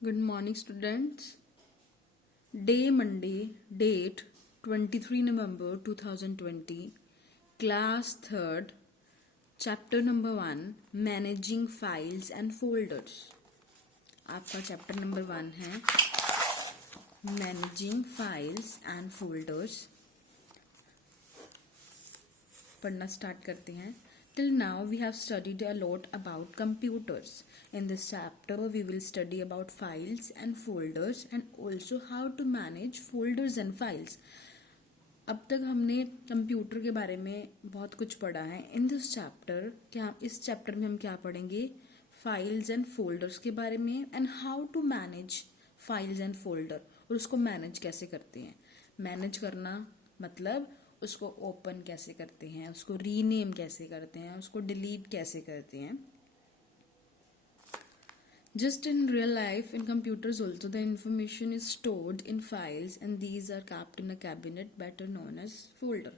Good morning, students. Day Monday, date 23 November 2020, class 3rd, chapter number 1, managing files and folders. आपका chapter number 1 है managing files and folders. पढ़ना start करते हैं. Till now we have studied a lot about computers. In this chapter we will study about files and folders and also how to manage folders and files. अब तक हमने computer के बारे में बहुत कुछ पढ़ा है. इन दिस चैप्टर इस चैप्टर में हम क्या पढ़ेंगे? फाइल्स एंड फोल्डर्स के बारे में and how to manage files and folder, और उसको मैनेज कैसे करते हैं. मैनेज करना मतलब उसको ओपन कैसे करते हैं, उसको रीनेम कैसे करते हैं, उसको डिलीट कैसे करते हैं. Just in real life, in computers also, the information is stored in files and these are kept in a cabinet better known as folder.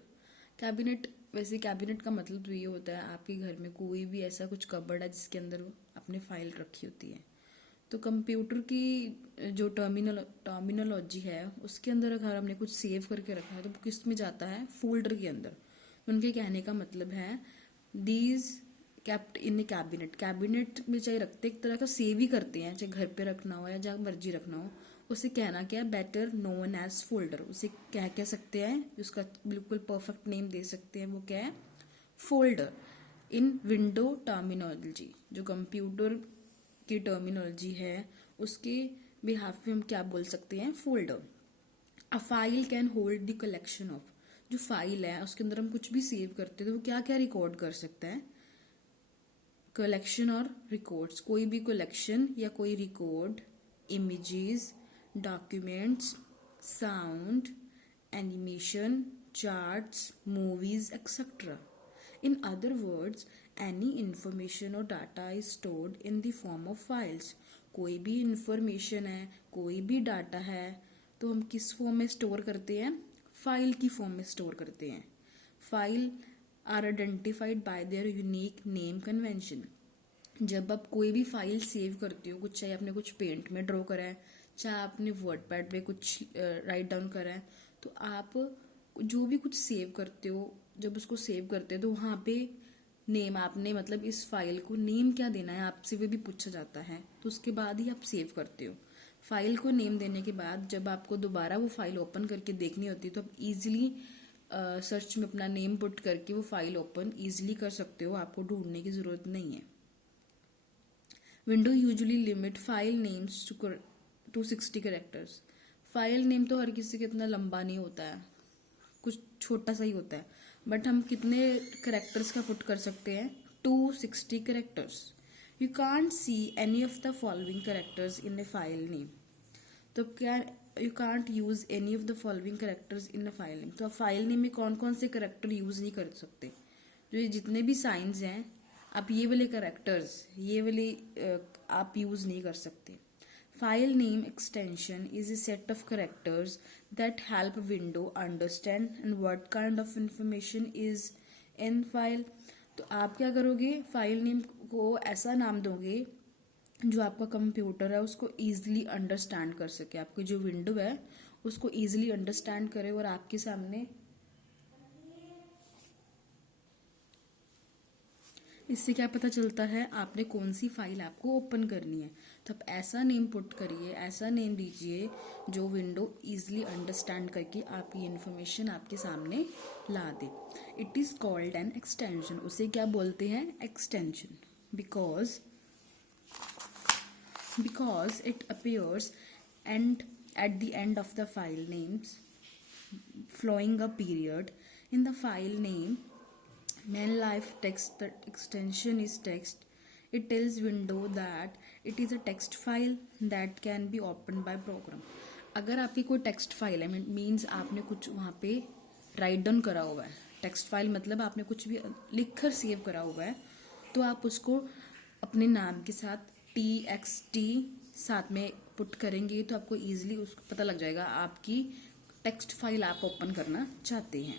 Cabinet, वैसे कैबिनेट का मतलब तो ये होता है आपके घर में कोई भी ऐसा कुछ कबर्ड है जिसके अंदर आपने फाइल रखी होती है. तो कंप्यूटर की जो टर्मिनोलॉजी है उसके अंदर अगर हमने कुछ सेव करके रखा है तो वो किस में जाता है? फोल्डर के अंदर. उनके कहने का मतलब है these kept in A cabinet. Cabinet में चाहे रखते एक तरह का सेव ही करते हैं, चाहे घर पे रखना हो या जहाँ मर्जी रखना हो. उसे कहना क्या है? Better known as folder. उसे क्या कह सकते हैं? उसका बिल्कुल परफेक्ट नेम दे सकते हैं. वो क्या है? फोल्डर. इन विंडो टर्मिनोलॉजी, जो कंप्यूटर की टर्मिनोलॉजी है उसके बिहाफ में हम क्या बोल सकते हैं? Folder. A file can hold the collection of. जो फाइल है उसके अंदर हम कुछ भी सेव करते हैं तो वो क्या क्या रिकॉर्ड कर सकता है? कलेक्शन और रिकॉर्ड्स. कोई भी कलेक्शन या कोई record, images, documents, sound, animation, charts, movies etcetera. In other words, any information or data is stored in the form of files. कोई भी इंफॉर्मेशन है, कोई भी डाटा है तो हम किस फॉर्म में स्टोर करते हैं? फाइल की फॉर्म में स्टोर करते हैं. File are identified by their unique name convention. जब आप कोई भी फाइल सेव करते हो, कुछ चाहे आपने कुछ पेंट में ड्रॉ करा है, चाहे आपने वर्ड पैड पे कुछ राइट डाउन करा है, तो आप जो भी कुछ सेव करते हो, जब उसको सेव करते हैं तो वहाँ पे नेम आपने मतलब इस फाइल को नेम क्या देना है आपसे वो भी पूछा जाता है. तो उसके बाद ही आप सेव करते हो. फाइल को नेम देने के बाद जब आपको दोबारा वो फाइल ओपन करके देखनी होती है तो आप इजीली सर्च में अपना नेम पुट करके वो फाइल ओपन इजीली कर सकते हो. आपको ढूंढने की जरूरत नहीं है. Window usually limit file names to 60 characters. File name तो हर किसी का इतना लंबा नहीं होता है, कुछ छोटा सा ही होता है, बट हम कितने करेक्टर्स का पुट कर सकते हैं? 260 characters. You can't see any of the following characters in A file name. तो क्या you can't use any of the following characters in a file name. तो आप फाइल नेम में कौन कौन से करेक्टर यूज नहीं कर सकते? जो ये जितने भी साइंस हैं, आप ये वाले करेक्टर्स, ये वाले आप यूज नहीं कर सकते. File name extension is a set of characters that help window understand and what kind of information is in file. तो आप क्या करोगे? फाइल नेम को ऐसा नाम दोगे जो आपका कंप्यूटर है उसको ईजिली अंडरस्टैंड कर सके, आपकी जो विंडो है उसको ईजिली अंडरस्टैंड करे और आपके सामने. इससे क्या पता चलता है आपने कौन सी फाइल आपको ओपन करनी है. तो आप ऐसा नेम पुट करिए, ऐसा नेम दीजिए जो विंडो इजीली अंडरस्टैंड करके आपकी इन्फॉर्मेशन आपके सामने ला दे. It is called an extension. उसे क्या बोलते हैं? Extension. Because it appears end at the end of the file names flowing a period in the file name main life text. The extension is text. It tells window that it is a text file that can be opened by program. अगर आपकी कोई text file है, means आपने कुछ वहाँ पे write down करा हुआ है. टेक्स्ट फाइल मतलब आपने कुछ भी लिख कर सेव करा हुआ है, तो आप उसको अपने नाम के साथ TXT साथ में पुट करेंगे तो आपको ईजिली उसको पता लग जाएगा आपकी टेक्स्ट फाइल आप ओपन करना चाहते हैं.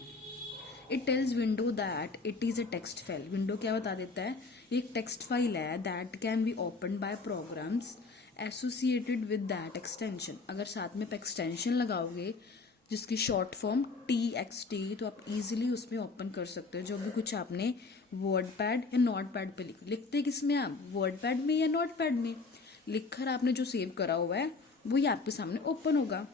It tells window that it is a text file. Window क्या बता देता है? एक टेक्स्ट फाइल है that can be open by programs associated with that extension. अगर साथ में आप एक्सटेंशन लगाओगे जिसकी शॉर्ट फॉर्म TXT, तो आप इजीली उसमें ओपन कर सकते हो जो भी कुछ आपने वर्ड पैड या नोट पैड पे लिखते किस में आप, वर्ड पैड में या नोट पैड में लिखकर आपने जो सेव करा हुआ है वही आपके सामने ओपन होगा।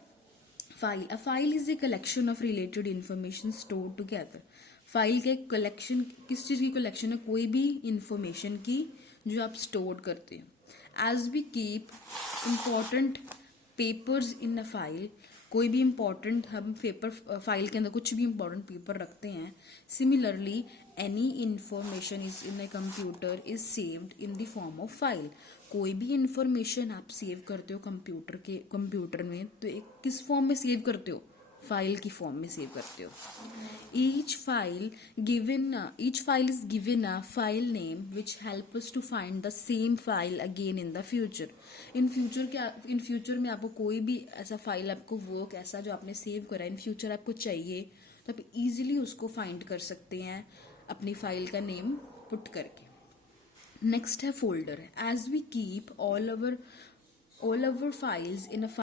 File, a file is a collection of related information stored together. File का एक कलेक्शन, किस चीज की कलेक्शन है, कोई भी इंफॉर्मेशन की जो आप स्टोर करते हो। As we keep important papers in a file, कोई भी इम्पॉर्टेंट हम पेपर, फाइल के अंदर कुछ भी इम्पॉर्टेंट पेपर रखते हैं। Similarly any information is in a computer is saved in the form of file. कोई भी इंफॉर्मेशन आप सेव करते हो कंप्यूटर में तो एक किस फॉर्म में सेव करते हो, फाइल की फॉर्म में सेव करते हो। Each file is given a file name which help us to find the same file again in the future. In future में आपको कोई भी ऐसा फाइल, आपको वर्क ऐसा जो आपने सेव करा इन फ्यूचर आपको चाहिए तो आप इजीली उसको फाइंड कर सकते हैं अपनी फाइल का नेम पुट करके। नेक्स्ट है folder. As we keep all our files in a